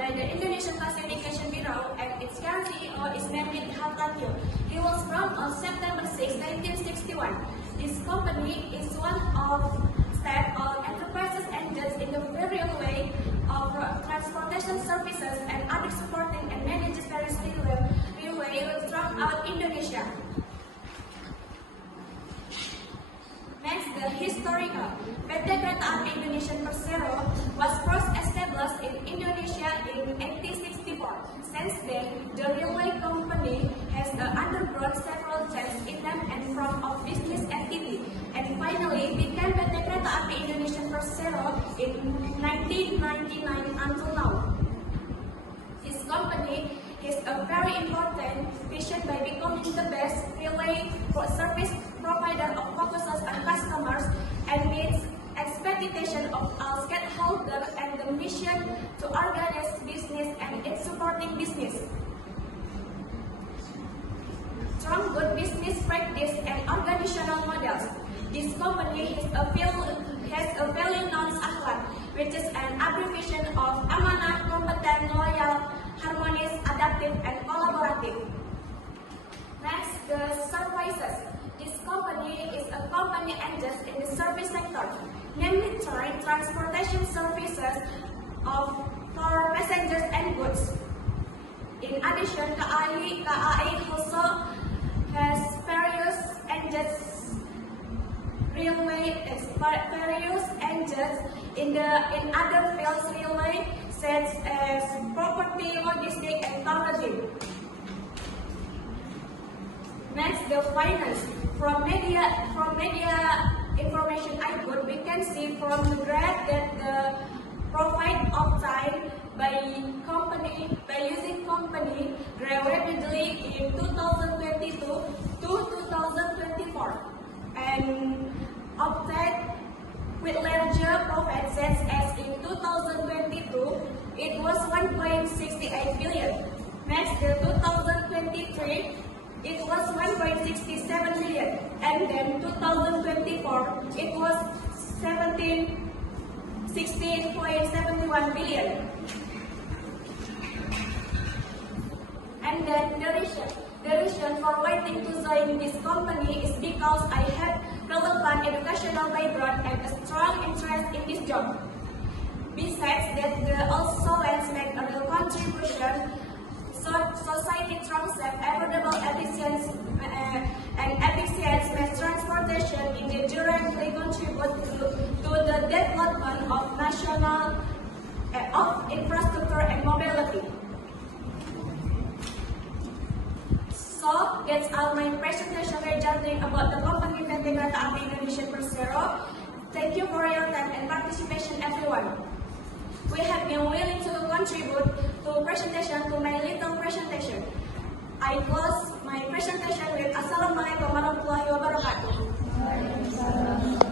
by the Indonesian Classification Bureau, and its current CEO is Mehmet Hartanto. He was born on September 6, 1961. This company is one of state-owned enterprises engaged in the various way of transportation services and other supporting and manages various railway throughout Indonesia. Next, the historical. PT Kereta Api Indonesia Persero was first established in Indonesia in 1864. Since then, the railway company has undergone several changes in them and from of business activity, and finally became PT Kereta Api Indonesia Persero in 1999 until now. This company is a very important vision by becoming the best railway service provider of focuses on customers and meets expectation of all stakeholders and the mission to organize business and its supporting business. Strong good business practice and organizational models. This company has a value known as AKHLAK, which is an abbreviation of Amanah, Competent, Loyal, Harmonious, Adaptive, and Collaborative. Next, the services. This company is a company engaged in the service sector, namely transportation services for passengers and goods. In addition, KAI also has various engines in other fields railway, such as property, logistics, and technology. Next, the finance. From media information I got, we can see from the graph that the profit of time by using company grew rapidly in 2022 to 2024, and obtained with larger profit such as in 2022 it was 1.68 billion. Next, the 2023 it was 1.67 billion, and then 2024 it was 16.71 billion. And then the reason for waiting to join this company is because I have relevant educational background and a strong interest in this job. Besides that, also let's make a real contribution. Society through affordable, efficient, and efficient mass transportation directly contribute to the development of national infrastructure and mobility. So that's all my presentation regarding about the company PT Kereta Api Indonesia Persero. Thank you for your time and participation, everyone. We have been willing to contribute to my little presentation. I close my presentation with Assalamualaikum warahmatullahi wabarakatuh.